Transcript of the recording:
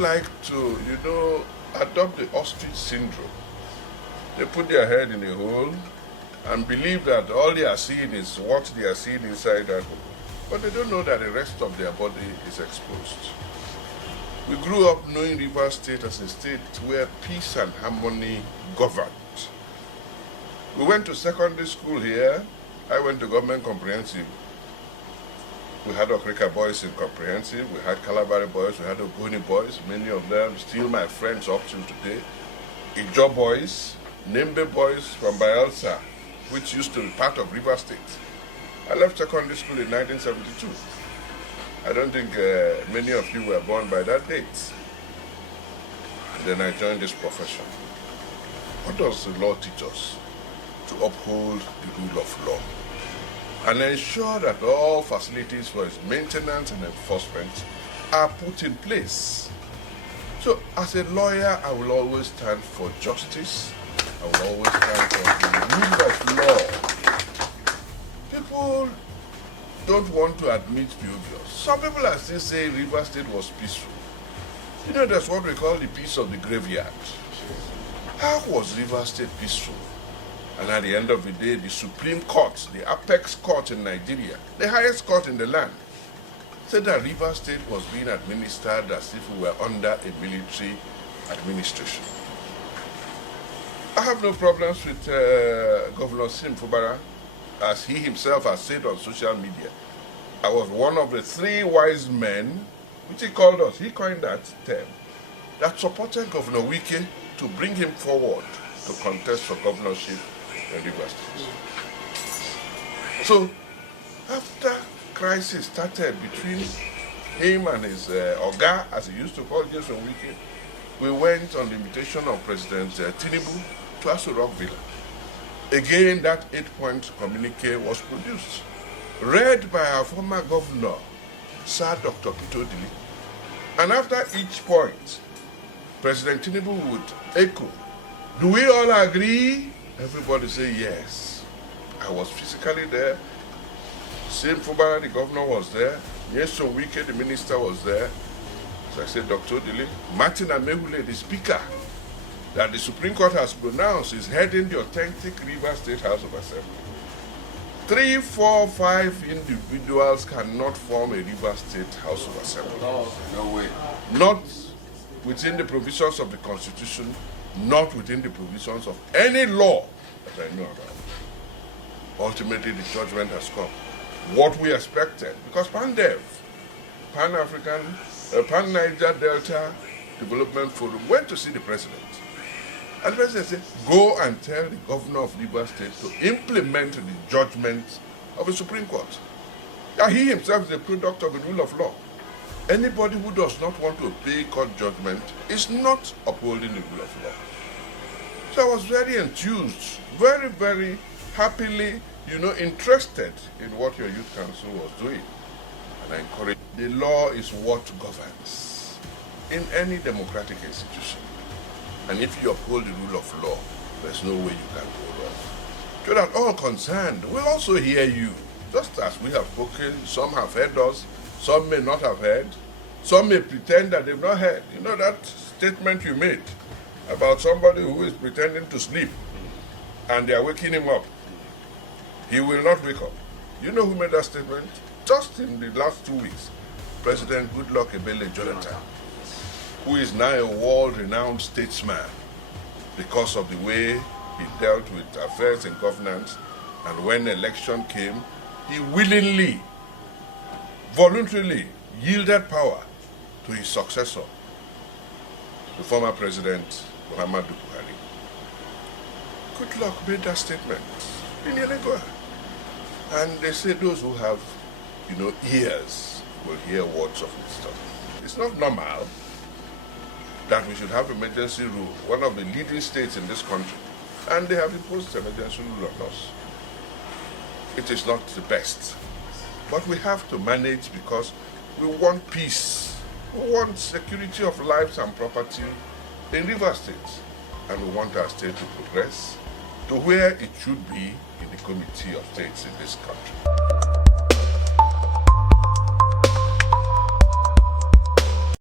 like to, adopt the ostrich syndrome. They put their head in a hole and believe that all they are seeing is what they are seeing inside that hole. But they don't know that the rest of their body is exposed. We grew up knowing Rivers State as a state where peace and harmony governed. We went to secondary school here. I went to government comprehensive. We had Okrika boys in comprehensive, we had Calabari boys, we had Ogoni boys, many of them still my friends up till today. Ijo boys, Nembe boys from Bayelsa, which used to be part of River State. I left secondary school in 1972. I don't think many of you were born by that date. And then I joined this profession. What does the law teach us? To uphold the rule of law and ensure that all facilities for its maintenance and enforcement are put in place. So as a lawyer, I will always stand for justice. I will always stand for the rule of law. People don't want to admit the obvious. Some people are still saying River State was peaceful. There's what we call the peace of the graveyard. How was River State peaceful? And at the end of the day, the Supreme Court, the apex court in Nigeria, the highest court in the land, said that River State was being administered as if we were under a military administration. I have no problems with Governor Fubara, as he himself has said on social media. I was one of the 3 wise men, which he called us, he coined that term, that supported Governor Wike to bring him forward to contest for governorship in River State. So, after crisis started between him and his Oga, as he used to call Nyesom Wike, we went on the invitation of President Tinubu to Aso Rock Villa. Again, that 8-point communique was produced, read by our former governor, Sir Dr. Peter Odili. And after each point, President Tinubu would echo, "Do we all agree?" Everybody say yes. I was physically there. Same Fubara, the governor, was there. Nyesom Wike, the minister, was there. So I said, Dr. Odili, Martin Amehule, the speaker, that the Supreme Court has pronounced is heading the authentic River State House of Assembly. 3, 4, 5 individuals cannot form a River State House of Assembly. No way. Not within the provisions of the Constitution, not within the provisions of any law that I know about. Ultimately, the judgment has come. What we expected, because PANDEF, Pan-Niger Delta Development Forum, went to see the president. And the president said, go and tell the governor of River State to implement the judgment of the Supreme Court. Now, he himself is a product of the rule of law. Anybody who does not want to obey court judgment is not upholding the rule of law. So I was very enthused, very, very happily, interested in what your youth council was doing. And I encourage, the law is what governs in any democratic institution. And if you uphold the rule of law, there's no way you can go wrong. So that all concerned will also hear you. Just as we have spoken, some have heard us, some may not have heard, some may pretend that they've not heard. You know that statement you made about somebody who is pretending to sleep and they are waking him up. He will not wake up. You know who made that statement? Just in the last 2 weeks, President Goodluck Ebele Jonathan, who is now a world-renowned statesman because of the way he dealt with affairs and governance, and when election came, he willingly, voluntarily yielded power to his successor, the former President Muhammadu Buhari. Goodluck made that statement in Yenagoa. And they say those who have, ears will hear words of wisdom. It's not normal that we should have emergency rule, one of the leading states in this country, and they have imposed emergency rule on us. It is not the best. But we have to manage because we want peace. We want security of lives and property in River State. And we want our state to progress to where it should be in the Committee of States in this country.